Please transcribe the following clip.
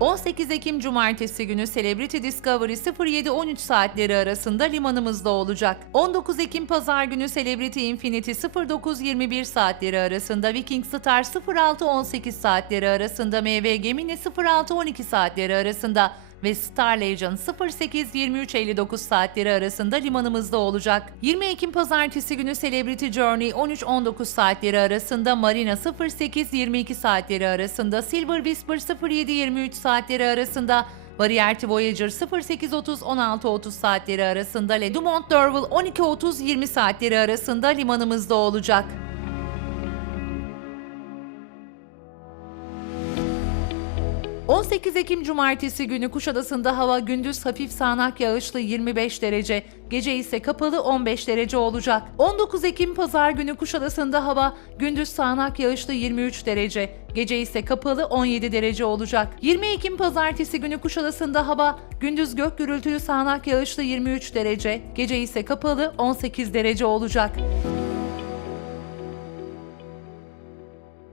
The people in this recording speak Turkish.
18 Ekim Cumartesi günü Celebrity Discovery 07-13 saatleri arasında limanımızda olacak. 19 Ekim Pazar günü Celebrity Infinity 09-21 saatleri arasında Viking Star 06-18 saatleri arasında MV Gemini 06-12 saatleri arasında ve Star Legion 08-23-59 saatleri arasında limanımızda olacak. 20 Ekim Pazartesi günü Celebrity Journey 13-19 saatleri arasında Marina 08-22 saatleri arasında Silver Whisper 07-23 saatleri arasında Variety Voyager 08.30-16.30 saatleri arasında Le Dumont D'Urville 12.30-20 saatleri arasında limanımızda olacak. ...18 Ekim Cumartesi günü Kuşadası'nda hava gündüz hafif sağanak yağışlı 25 derece, gece ise kapalı 15 derece olacak. 19 Ekim Pazar günü Kuşadası'nda hava gündüz sağanak yağışlı 23 derece, gece ise kapalı 17 derece olacak. 20 Ekim Pazartesi günü Kuşadası'nda hava gündüz gök gürültülü sağanak yağışlı 23 derece, gece ise kapalı 18 derece olacak.